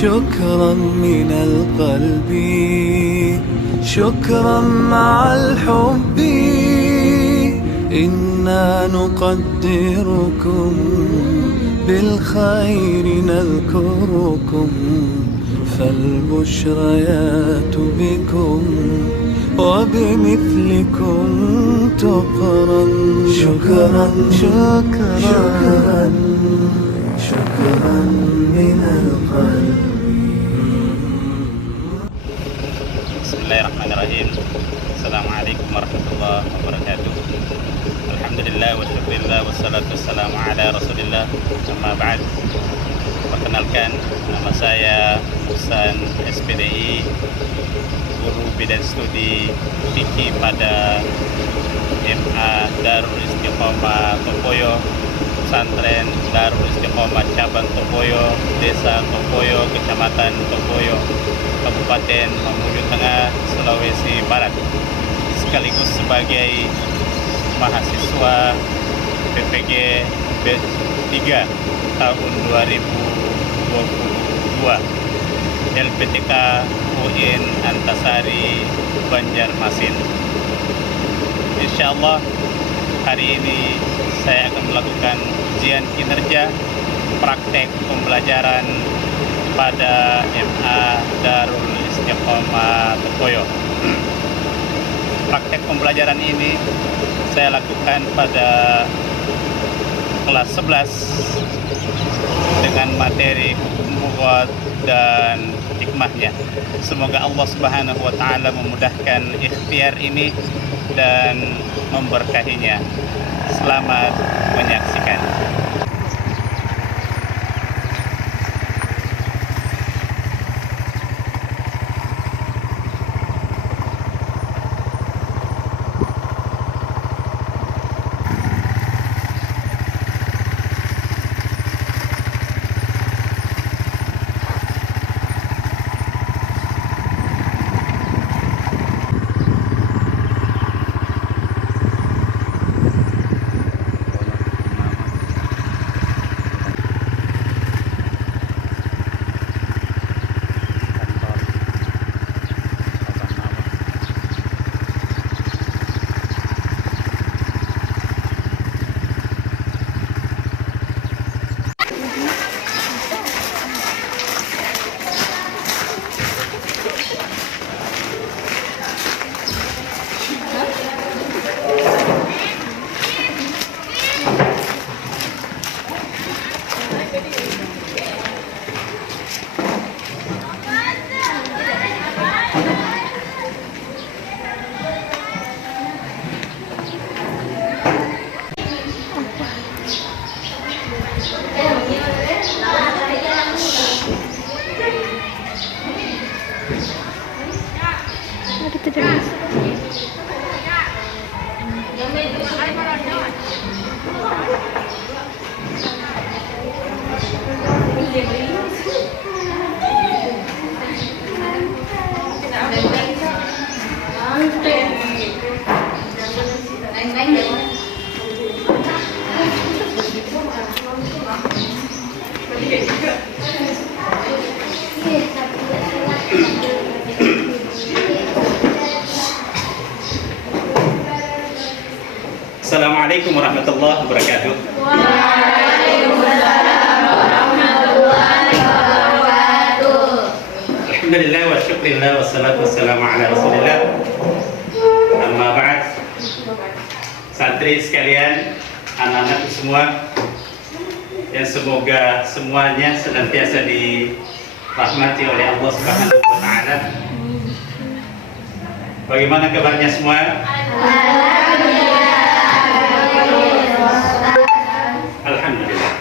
شكرا من القلب شكرا مع الحب إنا نقدركم بالخير نذكركم فالبشريات بكم وبمثلكم تقرا شكرا شكرا شكرا شكرا من القلب. Bismillahirrahmanirrahim. Assalamualaikum warahmatullahi wabarakatuh. Alhamdulillah wa syukurillah wassalatu wassalamu ala rasulillah. Amma ba'd. Perkenalkan, nama saya Musan SPDI, guru bidang studi fikih pada MA Darul Istiqomah Topoyo, pesantren Darul Istiqomah cabang Topoyo, desa Topoyo, kecamatan Topoyo, Kabupaten Mamuju Tengah, Sulawesi Barat, sekaligus sebagai mahasiswa PPG B3 tahun 2022 LPTK UIN Antasari Banjarmasin. Insyaallah hari ini saya akan melakukan ujian kinerja praktek pembelajaran pada MA Darul Istiqomah Topoyo. Praktek pembelajaran ini saya lakukan pada kelas 11 dengan materi hukum lughat dan hikmahnya. Semoga Allah Subhanahu wa taala memudahkan ikhtiar ini dan memberkahinya. Selamat menyaksikan. Assalamualaikum warahmatullahi wabarakatuh. Waalaikumsalam warahmatullahi wabarakatuh. Alhamdulillah wa syukurillah wassalatu wassalamu ala rasulillah. Amma ba'd. Santri sekalian, anak-anak semua, yang semoga semuanya senantiasa dirahmati oleh Allah Subhanahu wa taala. Bagaimana kabarnya semua? Alhamdulillah.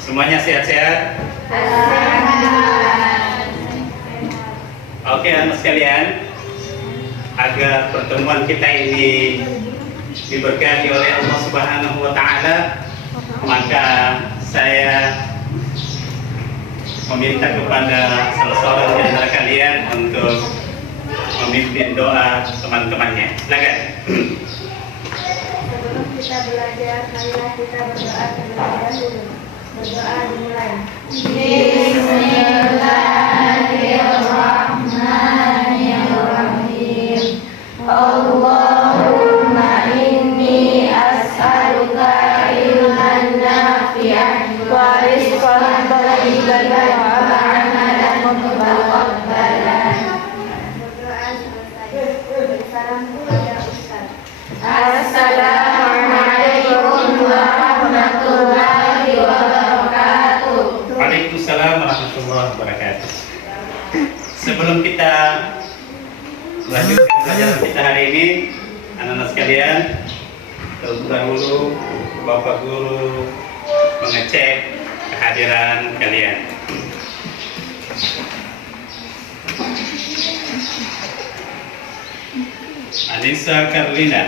Semuanya sehat-sehat? Oke, anak sekalian, agar pertemuan kita ini diberkahi oleh Allah Subhanahu wa taala, maka saya meminta kepada salah seorang di antara kalian untuk memimpin doa teman-temannya. Silakan. Sebelum kita belajar, marilah kita berdoa terlebih dahulu. Berdoa dimulai. Bismillah. warahmatullahi wabarakatuh. Sebelum kita melanjutkan pelajaran kita hari ini, anak-anak sekalian, terlebih dahulu Bapak Guru mengecek kehadiran kalian. Anissa Karlina,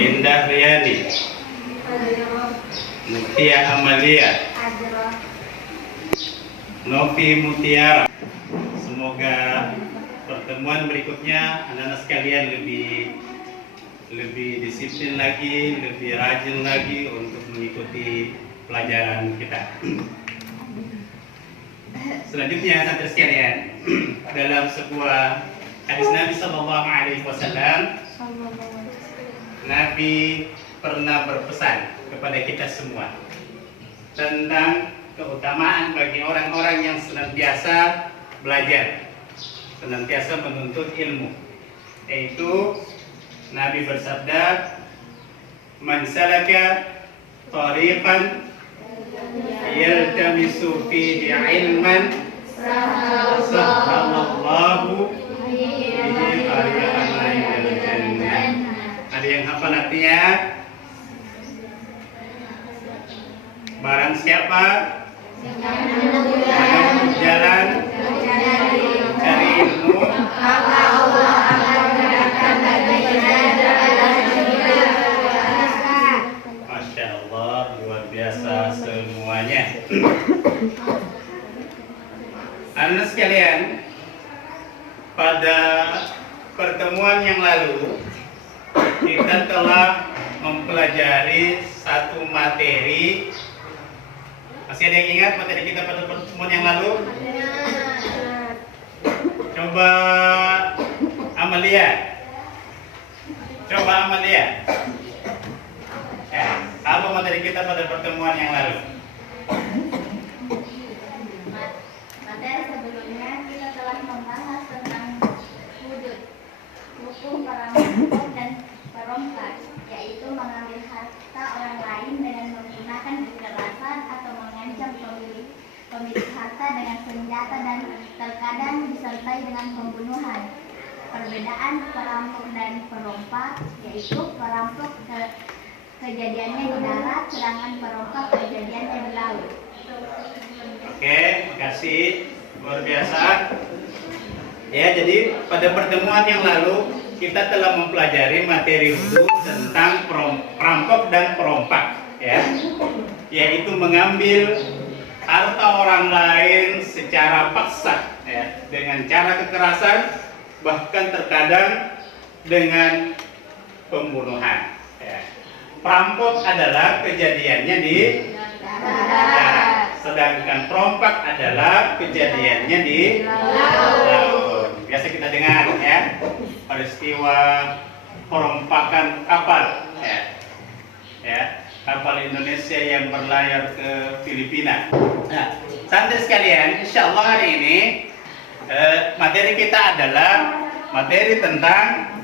Indah Riyadi, Mutia Amalia, Novi Mutiara. Semoga pertemuan berikutnya anak-anak sekalian lebih disiplin lagi, lebih rajin lagi untuk mengikuti pelajaran kita. Selanjutnya santri sekalian, dalam sebuah hadis Nabi Sallallahu Alaihi Wasallam, Nabi pernah berpesan kepada kita semua tentang keutamaan bagi orang-orang yang senantiasa belajar, senantiasa menuntut ilmu. Yaitu Nabi bersabda, "Man salaka tariqan yaltamisu fihi ilman, sahhalallahu bihi tariqan ilal jannah." Ada yang hafal artinya? Barang siapa menempuh jalan cari ilmu, maka Allah akan mengadakan baginya dalam surga. Masya Allah, luar biasa semuanya. Anak sekalian, pada pertemuan yang lalu kita telah mempelajari satu materi. Masih ada yang ingat materi kita pada pertemuan yang lalu? Coba Amalia. Apa materi kita pada pertemuan yang lalu? Materi sebelumnya kita telah membahas tentang hudud, hukum perampok dan perompak, yaitu mengambil harta orang lain dengan menggunakan kekerasan atau mengancam pemilik harta dengan senjata dan terkadang disertai dengan pembunuhan. Perbedaan perampok dan perompak, yaitu perampok kejadiannya di darat, sedangkan perompak kejadiannya di laut. Oke, makasih, luar biasa. Ya, jadi pada pertemuan yang lalu kita telah mempelajari materi hudud tentang perampok dan perompak, ya, yaitu mengambil harta orang lain secara paksa, ya, dengan cara kekerasan, bahkan terkadang dengan pembunuhan. Ya. Perampok adalah kejadiannya di darat, sedangkan perompak adalah kejadiannya di laut. Biasa kita dengar, ya, peristiwa perompakan kapal, ya, kapal Indonesia yang berlayar ke Filipina. Nah, santri sekalian, insya Allah hari ini materi kita adalah materi tentang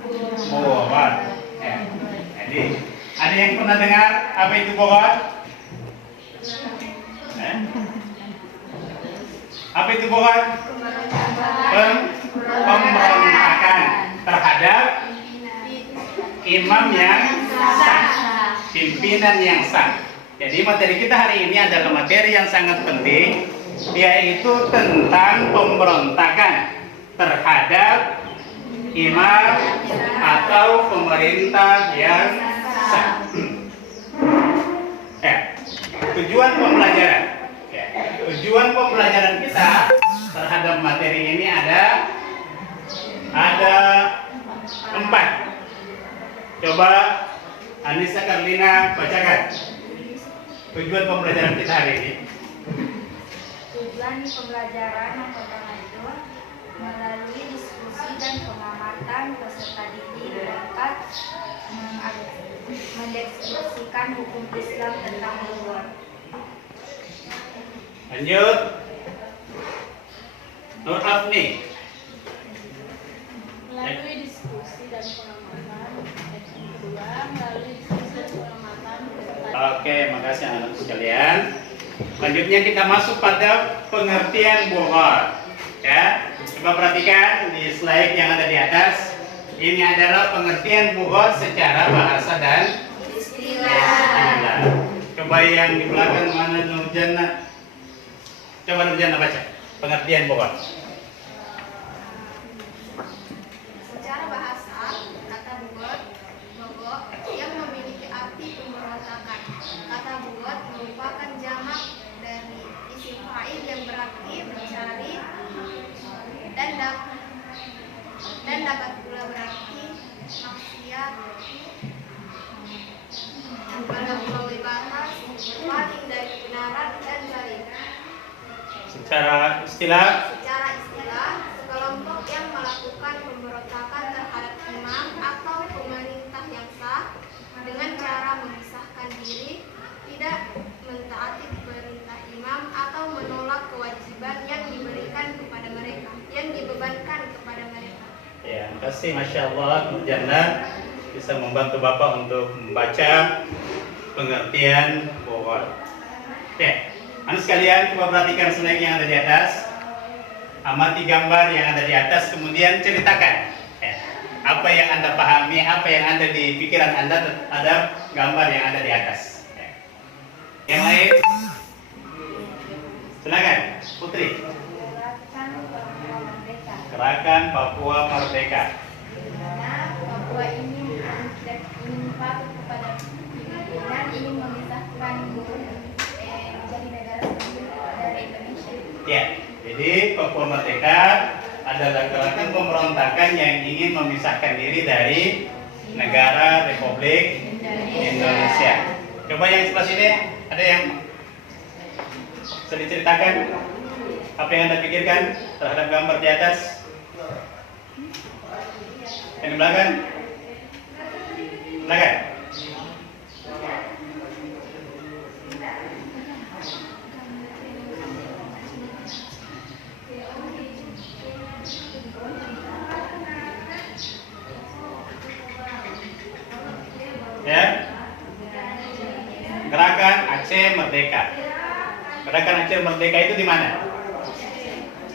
bohong. Ya. Jadi, ada yang pernah dengar apa itu bohong? Apa itu bohong? Pemberontakan terhadap imam yang sah, pimpinan yang sah. Jadi materi kita hari ini adalah materi yang sangat penting, yaitu tentang pemberontakan terhadap imam atau pemerintah yang sah. Tujuan pembelajaran, tujuan pembelajaran kita terhadap materi ini ada 4. Coba Anissa Karlina bacakan tujuan pembelajaran kita hari ini. Tujuan pembelajaran yang pertama itu melalui diskusi dan pengamatan peserta didik dapat mendeskripsikan hukum Islam tentang bohong. Lanjut, Nur Afni. Melalui diskusi dan pengamatan. Yang kedua, melalui diskusi dan pengamatan. Oke, makasih anak-anak sekalian. Selanjutnya kita masuk pada pengertian bughad. Ya, coba perhatikan di slide yang ada di atas. Ini adalah pengertian bughad secara bahasa dan istilah. Coba yang di belakang mana Nurjana? Coba Nurjana baca pengertian bughad. Secara bahasa, kata bugot yang memiliki arti pemberontakan. Kata bugot merupakan jamak dari isim fa'il yang berarti mencari dan dapat pula berarti maksiat yang pada pulau bahas berpaling dari kebenaran dan zalim. Secara istilah, sekelompok yang melakukan pemberontakan terhadap imam atau pemerintah yang sah dengan cara memisahkan diri, tidak mentaati perintah imam atau menolak kewajiban yang dibebankan kepada mereka. ya, terima kasih, Masya Allah, Nurjana bisa membantu Bapak untuk membaca pengertian bughad. Oke, anak sekalian, coba perhatikan slide yang ada di atas. Amati gambar yang ada di atas, kemudian ceritakan ya, apa yang Anda pahami, apa yang ada di pikiran Anda terhadap gambar yang ada di atas. Ya. Yang lain, silakan, Putri. Gerakan Papua Merdeka. Dimana Papua ini patuh kepada pimpinan, ingin memisahkan menjadi negara sendiri dari Indonesia. Ya, jadi Papua Merdeka adalah gerakan pemberontakan yang ingin memisahkan diri dari negara Republik Indonesia. Coba yang sebelah sini, ada yang bisa diceritakan apa yang Anda pikirkan terhadap gambar di atas? Yang di belakang? Silakan. Ya. Gerakan Aceh Merdeka. Gerakan Aceh Merdeka itu di mana?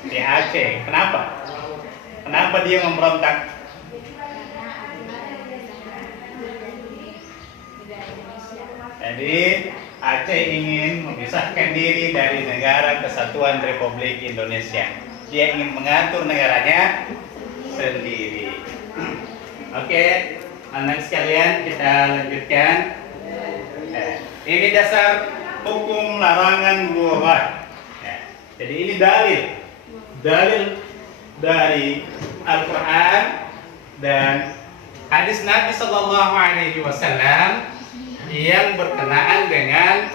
Di Aceh. Kenapa? Kenapa dia memberontak? Jadi Aceh ingin memisahkan diri dari negara Kesatuan Republik Indonesia. Dia ingin mengatur negaranya sendiri. Oke, anak sekalian, kita lanjutkan. Ini dasar hukum larangan bughad. Jadi ini dalil dari Al-Quran dan hadis Nabi Sallallahu Alaihi Wasallam yang berkenaan dengan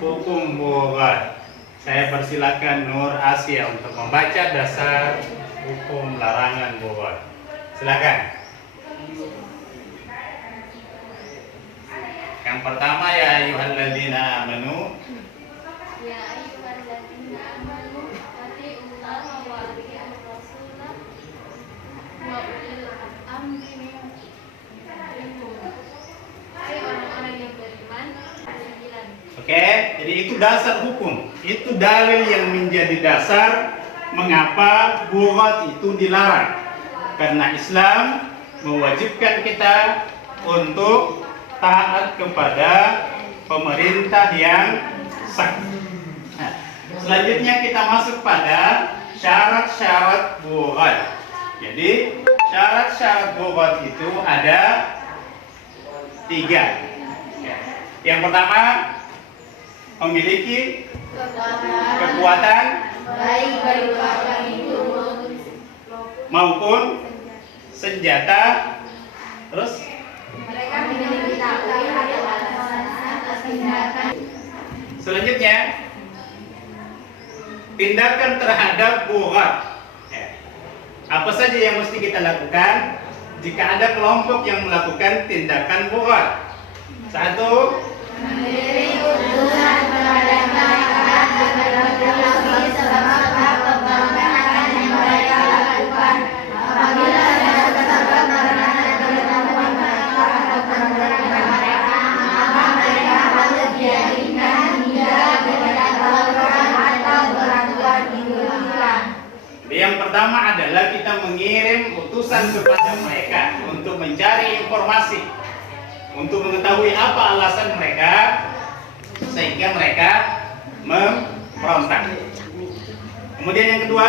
hukum bughad. Saya persilakan Nur Asia untuk membaca dasar hukum larangan bughad. Silakan. Yang pertama, ya ayyuhalladzina amanu. Ya ayyuhalladzina amanu atiullaha wa atiur rasulah wa ulil amri minkum. Hai orang-orang yang beriman. Oke, jadi itu dasar hukum. Itu dalil yang menjadi dasar mengapa bughad itu dilarang. Karena Islam mewajibkan kita untuk taat kepada pemerintah yang sah. Nah, selanjutnya kita masuk pada syarat-syarat bughad. Jadi syarat-syarat bughad itu ada 3. Yang pertama, memiliki kekuatan Baik berupa itu maupun senjata. Terus mereka memiliki takwil atas tindakan. selanjutnya, tindakan terhadap bughad. Apa saja yang mesti kita lakukan jika ada kelompok yang melakukan tindakan bughad? 1. Memberi utusan kepada mereka dengan sebab pembangkangan yang mereka lakukan. Apabila ada sebab pembangkangan pengetahuan mereka atau pembangkangan mereka, maka mereka harus diyakinkan hingga kepada Yang pertama adalah kita mengirim utusan kepada mereka untuk mencari informasi, untuk mengetahui apa alasan mereka sehingga mereka memberontak. Kemudian yang kedua,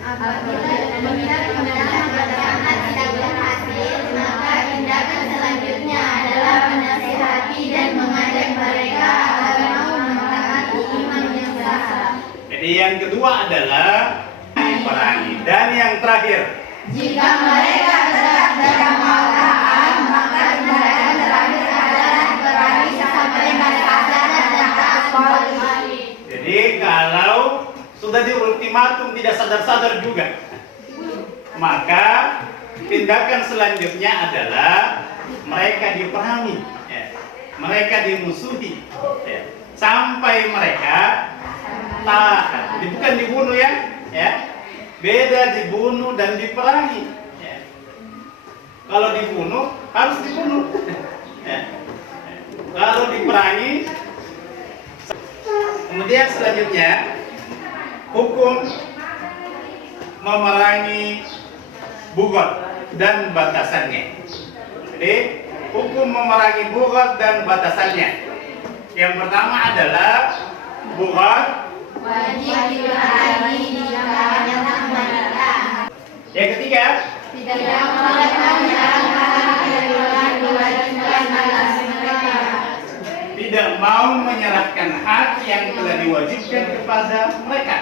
Apabila pendapat tidak berhasil, maka tindakan selanjutnya adalah menasihati dan mengajak mereka agar mau mentaati imam yang sah. jadi yang kedua adalah diperangi. Dan yang terakhir, Jika mereka tetap dalam keadaan, maka tindakan terakhir adalah berani sampai mereka sadar dan tak kembali. jadi kalau sudah di ultimatum tidak sadar-sadar juga, maka tindakan selanjutnya adalah mereka diperangi, ya. Mereka dimusuhi, ya. Sampai mereka tahan. Jadi bukan dibunuh ya. Beda dibunuh dan diperangi. Ya. Kalau dibunuh harus dibunuh. Ya. Kalau diperangi, kemudian selanjutnya hukum memerangi bugot dan batasannya. Jadi hukum memerangi bugot dan batasannya. Yang pertama adalah bugot Wajib diperangi jika menyerang mereka. Yang ketiga, Tidak mereka menyerang hak yang diwajibkan atas mereka. tidak mau menyerahkan hak yang telah diwajibkan kepada mereka.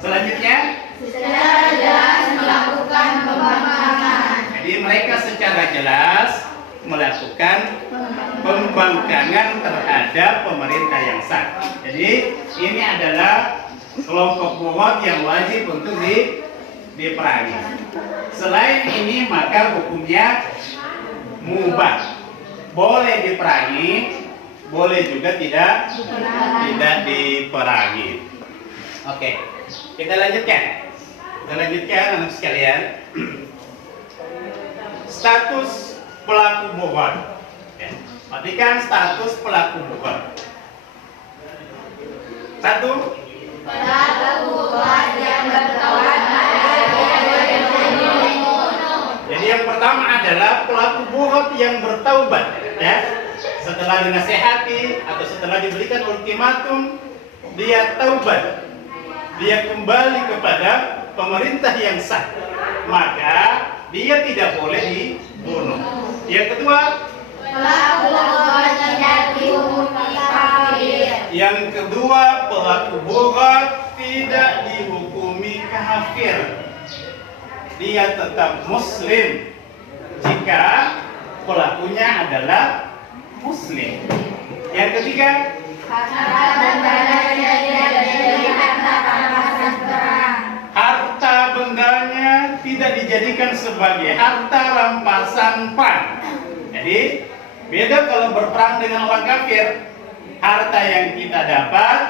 Selanjutnya, Secara jelas melakukan pembangkangan. jadi mereka secara jelas melakukan pembangkangan terhadap pemerintah yang sah. Jadi ini adalah kelompok bugot yang wajib untuk diperangi. Selain ini maka hukumnya mubah. Boleh diperangi, boleh juga tidak diperangi. Oke, kita lanjutkan. Anak sekalian. Status pelaku bugot. Ya, perhatikan status pelaku bugot. Satu, Pelaku bugot yang bertaubat jadi yang pertama adalah pelaku bugot yang bertaubat, ya. Setelah dinasehati atau setelah diberikan ultimatum, dia taubat. Dia kembali kepada pemerintah yang sah. Maka dia tidak boleh dibunuh. Yang kedua, Pelaku bugot tidak dihukumi kafir. Yang kedua, pelaku bugot tidak dihukumi kafir. Dia tetap muslim jika pelakunya adalah muslim. Yang ketiga, Harta bendanya tidak menjadi harta rampasan perang. harta bendanya tidak dijadikan sebagai harta rampasan perang. Jadi beda kalau berperang dengan orang kafir, harta yang kita dapat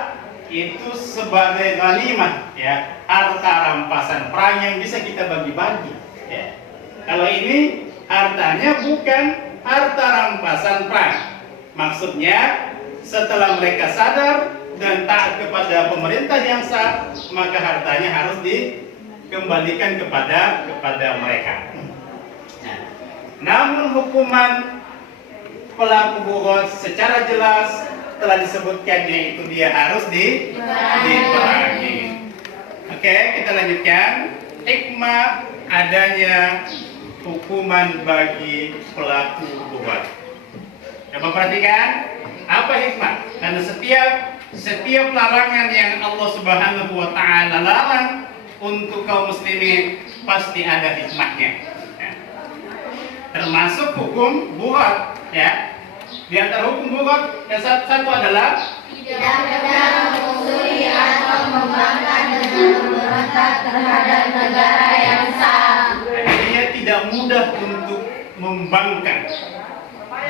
itu sebagai ghanimah, ya, harta rampasan perang yang bisa kita bagi-bagi, ya. Kalau ini hartanya bukan harta rampasan perang. Maksudnya setelah mereka sadar dan taat kepada pemerintah yang sah, maka hartanya harus dikembalikan kepada mereka. Nah, namun hukuman pelaku bugot secara jelas telah disebutkan, yaitu dia harus diperangi. Oke, kita lanjutkan. Hikmah adanya hukuman bagi pelaku bugot. Coba perhatikan apa hikmah? Karena setiap larangan yang Allah Subhanahu wa taala larang untuk kaum muslimin pasti ada hikmahnya. Ya. Termasuk hukum bugot, ya. Di antara hukum bugot yang satu adalah Tidak benar memusuhi atau membangkang dengan memberontak terhadap negara yang sah. dia tidak mudah untuk membangkang.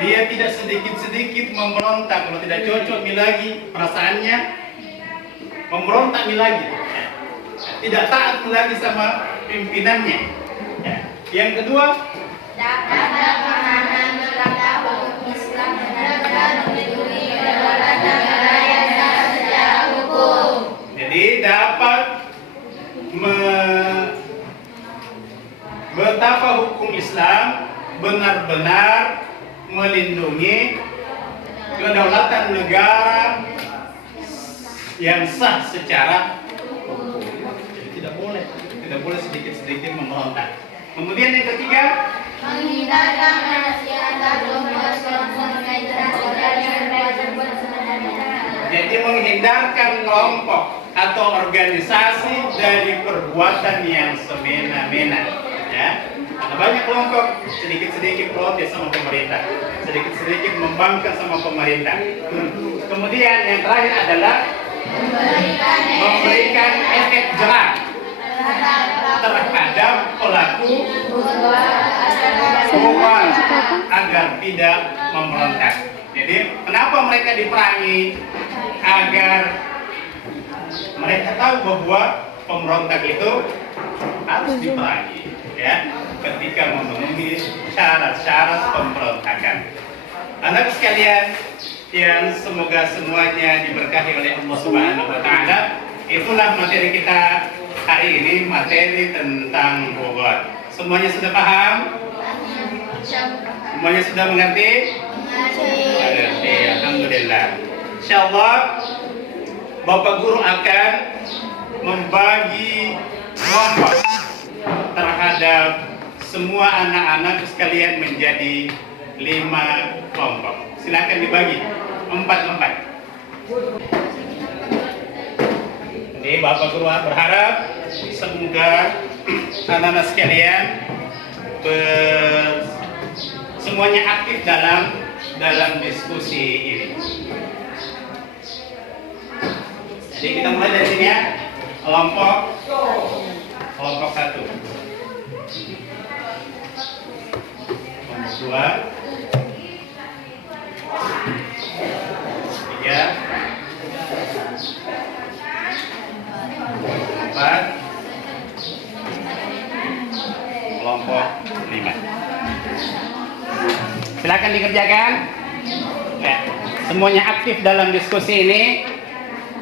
Dia tidak sedikit-sedikit memberontak. Kalau tidak cocok lagi perasaannya, memberontak lagi. Ya. Tidak taat lagi sama pimpinannya. Ya. Yang kedua, Dapat menahan melanggar hukum Islam benar-benar melindungi kedaulatan negara yang sah secara hukum. jadi dapat betapa hukum Islam benar-benar melindungi kedaulatan negara yang sah secara hukum. Tidak boleh sedikit-sedikit memberontak. Kemudian yang ketiga, Menghindarkan manusia atau kelompok yang berbuat semena-mena. jadi menghindarkan kelompok atau organisasi dari perbuatan yang semena-mena. Ya, ada banyak kelompok sedikit-sedikit protes sama pemerintah, sedikit-sedikit membangkang sama pemerintah. Kemudian yang terakhir adalah memberikan efek jerah terhadap pelaku hukuman agar tidak memberontak. Jadi kenapa mereka diperangi? Agar mereka tahu bahwa pemberontak itu harus diperangi, ya, ketika memenuhi syarat-syarat pemberontakan. Anak sekalian yang semoga semuanya diberkahi oleh Allah Subhanahu wa taala, itulah materi kita hari ini, materi tentang bobot. Semuanya sudah paham? Semuanya sudah mengerti? Mengerti, alhamdulillah. Insyaallah Bapak Guru akan membagi kelompok terhadap semua anak-anak sekalian menjadi 5 kelompok. Silakan dibagi 4-4. Jadi Bapak Guru berharap semoga anak-anak sekalian semuanya aktif dalam diskusi ini. Jadi kita mulai dari sini ya. Kelompok 1, kelompok 2, 3, 4, kelompok 5. Silakan dikerjakan. Ya, semuanya aktif dalam diskusi ini.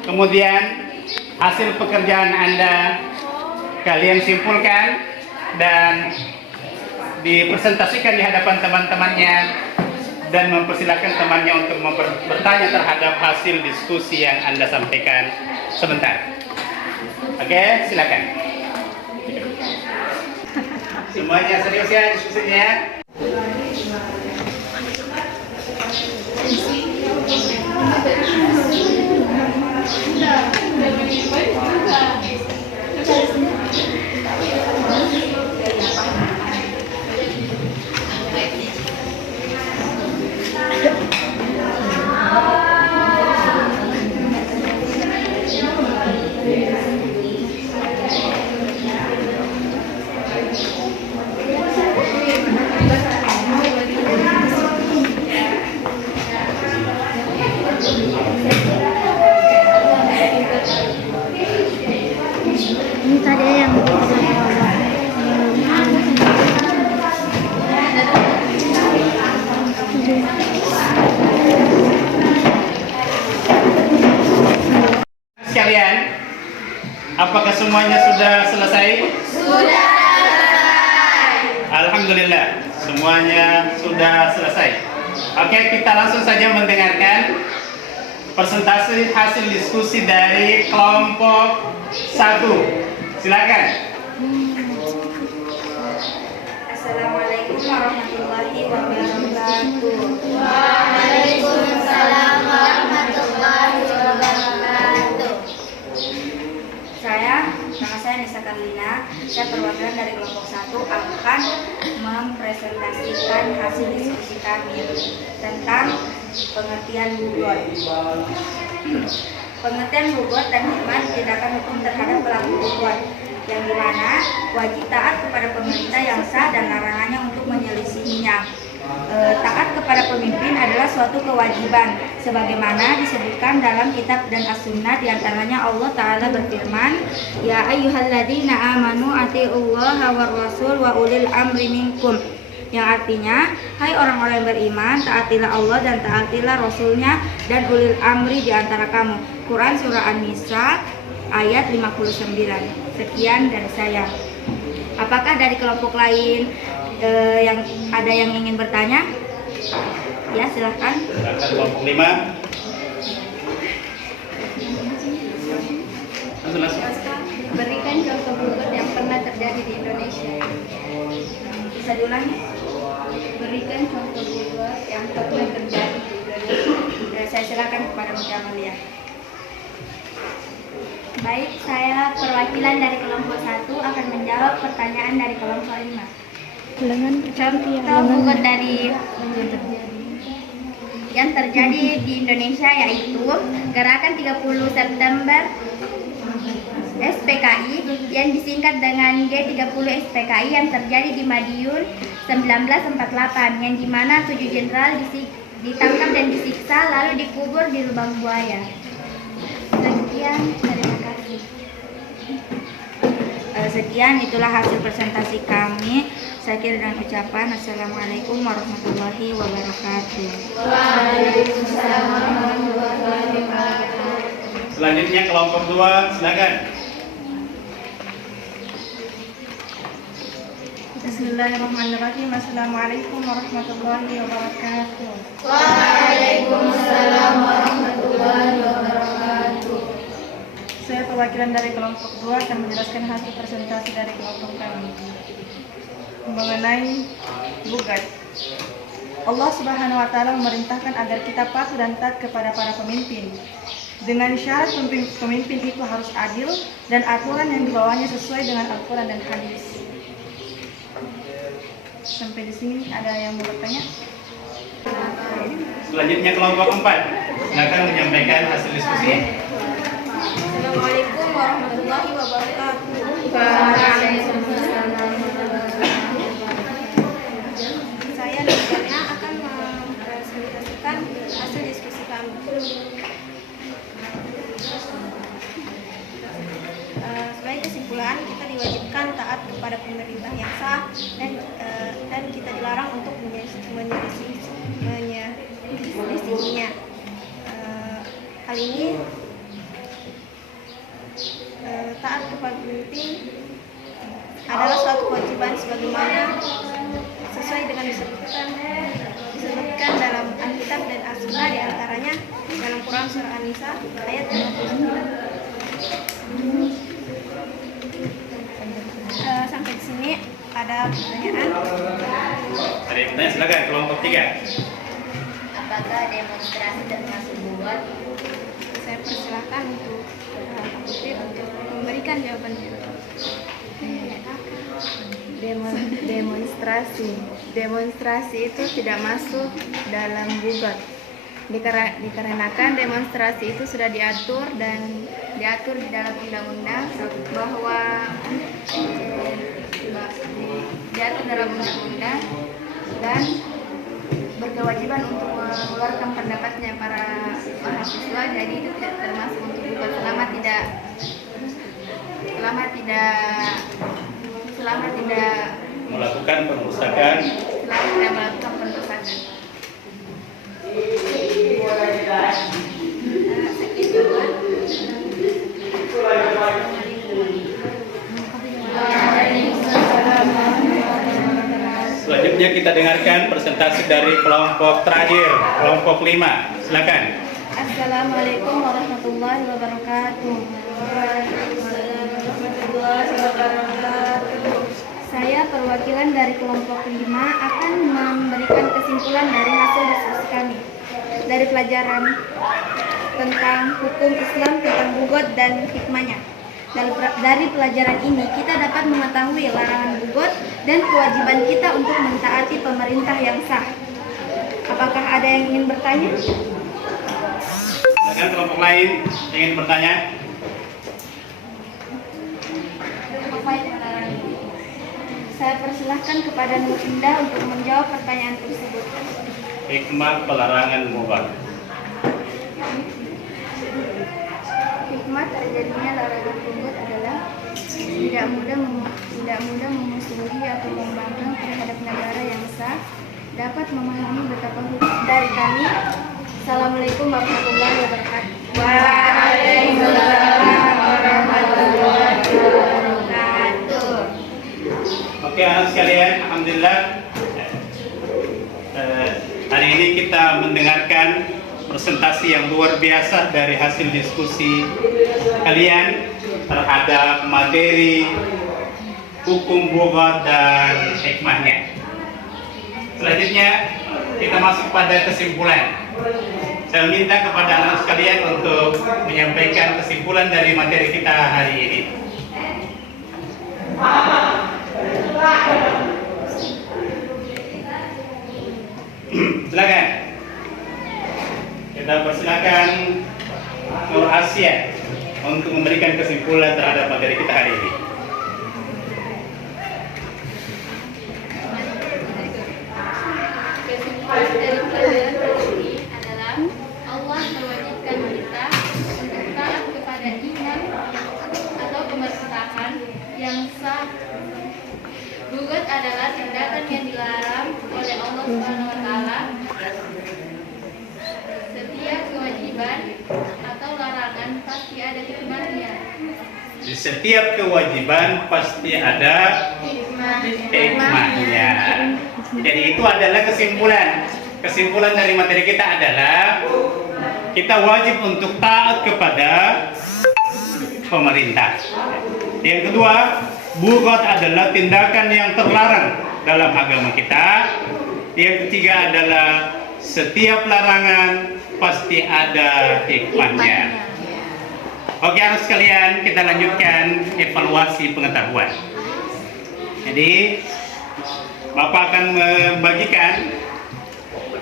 Kemudian hasil pekerjaan Anda kalian simpulkan dan dipresentasikan di hadapan teman-temannya dan mempersilahkan temannya untuk bertanya terhadap hasil diskusi yang Anda sampaikan sebentar. Oke, silakan. Semuanya serius ya diskusinya. Ini tadi yang Sekalian, apakah semuanya sudah selesai? sudah selesai. Alhamdulillah, semuanya sudah selesai. Oke, kita langsung saja mendengarkan presentasi hasil diskusi dari kelompok 1. Silakan. Assalamualaikum warahmatullahi wabarakatuh. Waalaikumsalam warahmatullahi wabarakatuh. Nama saya Nisa Karlina. Saya perwakilan dari kelompok 1 akan mempresentasikan hasil diskusi kami tentang pengertian bubot. Pengertian bubot dan hikmat tindakan hukum terhadap pelaku bubot, yang dimana wajib taat kepada pemerintah yang sah dan larangannya untuk menyelisihinya. Taat kepada pemimpin adalah suatu kewajiban, sebagaimana disebutkan dalam kitab dan as-sunnah. Diantaranya Allah Ta'ala berfirman, Ya ayyuhalladzina amanu ati'ullaha war rasul wa ulil amri minkum, yang artinya, hai orang-orang yang beriman, taatilah Allah dan taatilah Rasulnya dan ulil amri di antara kamu. Quran Surah An-Nisa ayat 59. Sekian dari saya. Apakah dari kelompok lain yang ada yang ingin bertanya? Ya, silahkan. Silakan kelompok 5. Langsung. Berikan contoh buku yang pernah terjadi di Indonesia. Bisa diulangi? Berikan contoh buku yang pernah terjadi di Indonesia. Saya silakan kepada Mbak Amalia. Baik, saya perwakilan dari kelompok 1 akan menjawab pertanyaan dari kelompok 5. Contoh buku dari yang terjadi di Indonesia yaitu Gerakan 30 September SPKI yang disingkat dengan G30 SPKI yang terjadi di Madiun 1948, yang dimana 7 jenderal ditangkap dan disiksa lalu dikubur di lubang buaya. Sekian, terima kasih. Sekian, itulah hasil presentasi kami. Saya kira dengan ucapan Assalamualaikum warahmatullahi wabarakatuh. Waalaikumsalam warahmatullahi wabarakatuh. Selanjutnya kelompok 2, silakan. Bismillahirrahmanirrahim. Assalamualaikum warahmatullahi wabarakatuh. Waalaikumsalam warahmatullahi wabarakatuh. Saya perwakilan dari kelompok 2 akan menjelaskan hasil presentasi dari kelompok kami mengenai bugat. Allah Subhanahu wa taala memerintahkan agar kita patuh dan taat kepada para pemimpin. Dengan syarat pemimpin itu harus adil dan aturan yang dibawanya sesuai dengan Al-Qur'an dan hadis. Sampai di sini ada yang mau bertanya? Selanjutnya kelompok 4. Silakan menyampaikan hasil diskusi. Assalamualaikum warahmatullahi wabarakatuh. Saya nantinya akan mempresentasikan hasil diskusi kami. Sebagai kesimpulan, kita diwajibkan taat kepada pemerintah yang sah dan kita dilarang untuk menyelisihinya. Hal ini taat kepada pemimpin adalah suatu kewajiban sebagaimana sesuai dengan disebutkan dalam Alkitab dan As-Sunnah, diantaranya dalam Quran surah An-Nisa ayat 59. Sampai di sini ada pertanyaan. Ada yang bertanya, silakan kelompok 3. Apakah demonstrasi termasuk buat? Saya persilahkan untuk Putri untuk memberikan jawabannya. Demonstrasi itu tidak masuk dalam bugat. Dikarenakan demonstrasi itu sudah diatur di dalam undang-undang bahwa diatur dalam undang-undang dan berkewajiban untuk mengeluarkan pendapatnya para mahasiswa, jadi itu tidak termasuk untuk bugat selama tidak Melakukan perusakan. Selanjutnya kita dengarkan presentasi dari kelompok terakhir, kelompok 5. Silakan. Assalamualaikum warahmatullahi wabarakatuh. Saya perwakilan dari kelompok 5 akan memberikan kesimpulan dari hasil diskusi kami dari pelajaran tentang hukum Islam tentang bugot dan hikmahnya. Dari pelajaran ini kita dapat mengetahui larangan bugot dan kewajiban kita untuk mentaati pemerintah yang sah. Apakah ada yang ingin bertanya? Silakan kelompok lain yang ingin bertanya. Saya persilahkan kepada Nur Indah untuk menjawab pertanyaan tersebut. Hikmah pelarangan bugot. Hikmah terjadinya larangan bugot adalah tidak mudah memusuhi atau membangkang terhadap negara yang sah, dapat memahami betapa hukum dari kami. Assalamualaikum warahmatullahi wabarakatuh. Waalaikumsalam warahmatullahi Oke, anak sekalian, alhamdulillah hari ini kita mendengarkan presentasi yang luar biasa dari hasil diskusi kalian terhadap materi hukum lughat dan hikmahnya. Selanjutnya kita masuk pada kesimpulan. Saya minta kepada anak sekalian untuk menyampaikan kesimpulan dari materi kita hari ini. Silakan. Kita persilakan Nur Asia untuk memberikan kesimpulan terhadap materi kita hari ini. Kesimpulan dari pelajaran kali ini adalah Allah mewajibkan kita untuk taat kepada imam atau pemerintahan yang sah. Lughat adalah tindakan yang dilarang oleh Allah Subhanahu wa taala. Setiap kewajiban atau larangan pasti ada hikmahnya. Di setiap kewajiban pasti ada hikmahnya. Jadi itu adalah kesimpulan. Kesimpulan dari materi kita adalah kita wajib untuk taat kepada pemerintah. Yang kedua, lughat adalah tindakan yang terlarang dalam agama kita. Yang ketiga adalah setiap larangan pasti ada hikmahnya. Oke, anak sekalian, kita lanjutkan evaluasi pengetahuan. Jadi, Bapak akan membagikan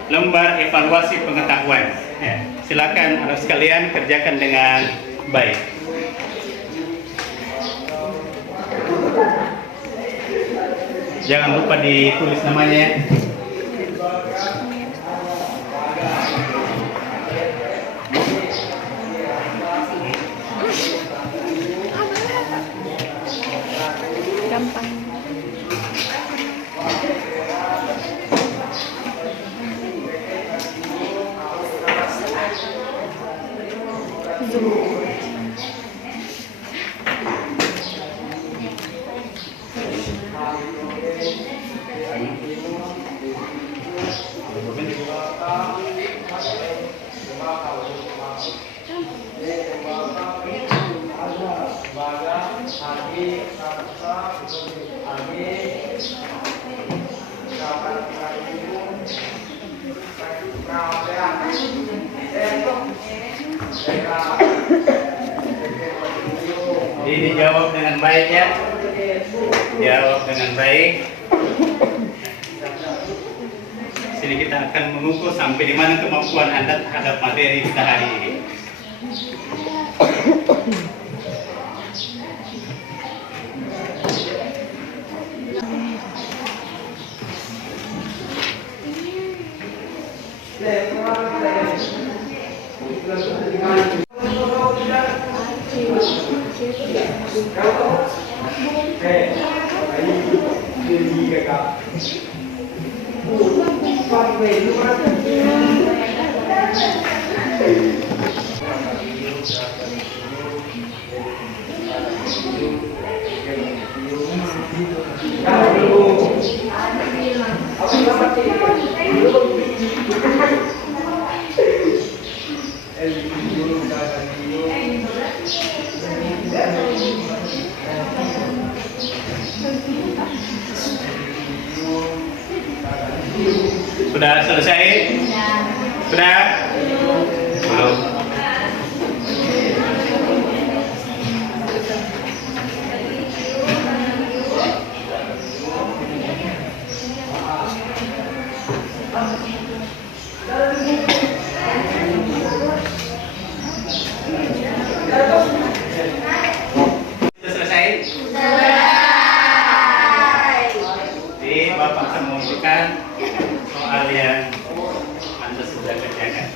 lembar evaluasi pengetahuan. Ya, silakan anak sekalian kerjakan dengan baik. Jangan lupa ditulis namanya. Gampang. Jadi dijawab dengan baik ya. Jawab dengan baik. Sini kita akan mengukur sampai di mana kemampuan Anda terhadap materi kita hari ini. Sudah selesai? Sudah? Mau? Sudah selesai? Jadi Bapak akan menunjukkan soal yang Anda sudah kerjakan.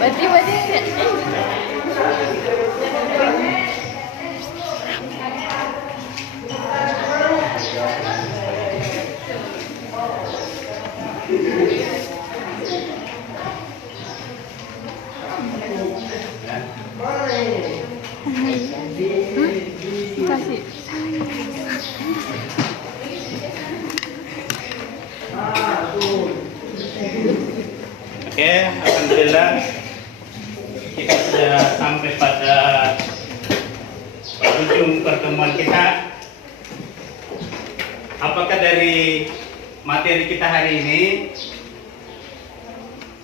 Berarti Oke, alhamdulillah kita sudah sampai pada ujung pertemuan kita. Apakah dari materi kita hari ini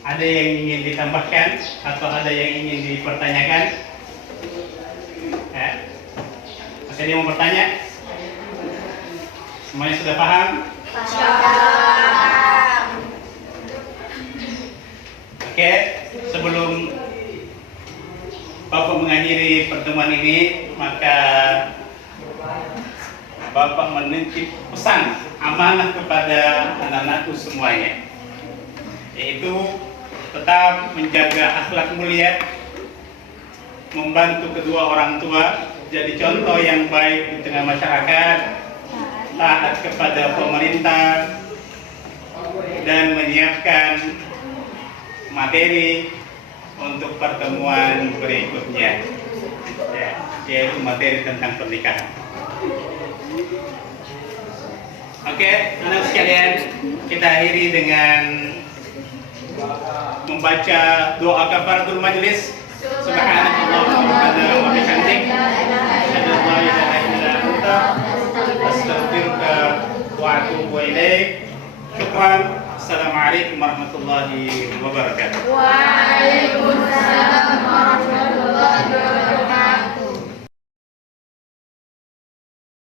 ada yang ingin ditambahkan atau ada yang ingin dipertanyakan? Masih ada yang mau bertanya? Semuanya sudah paham? Oke, sebelum Bapak mengakhiri pertemuan ini, maka Bapak menitip pesan amanah kepada anak-anakku semuanya, yaitu tetap menjaga akhlak mulia, membantu kedua orang tua, jadi contoh yang baik di tengah masyarakat, taat kepada pemerintah, dan menyiapkan materi untuk pertemuan berikutnya, yaitu materi tentang pernikahan. Oke, anak sekalian, kita akhiri dengan membaca doa kafaratul majlis. Subhanallah wa bihamdik, asyhadu an la ilaha illa anta, astaghfiruka wa atubu ilaik. Syukran. Assalamualaikum warahmatullahi wabarakatuh. Waalaikumsalam warahmatullahi wabarakatuh.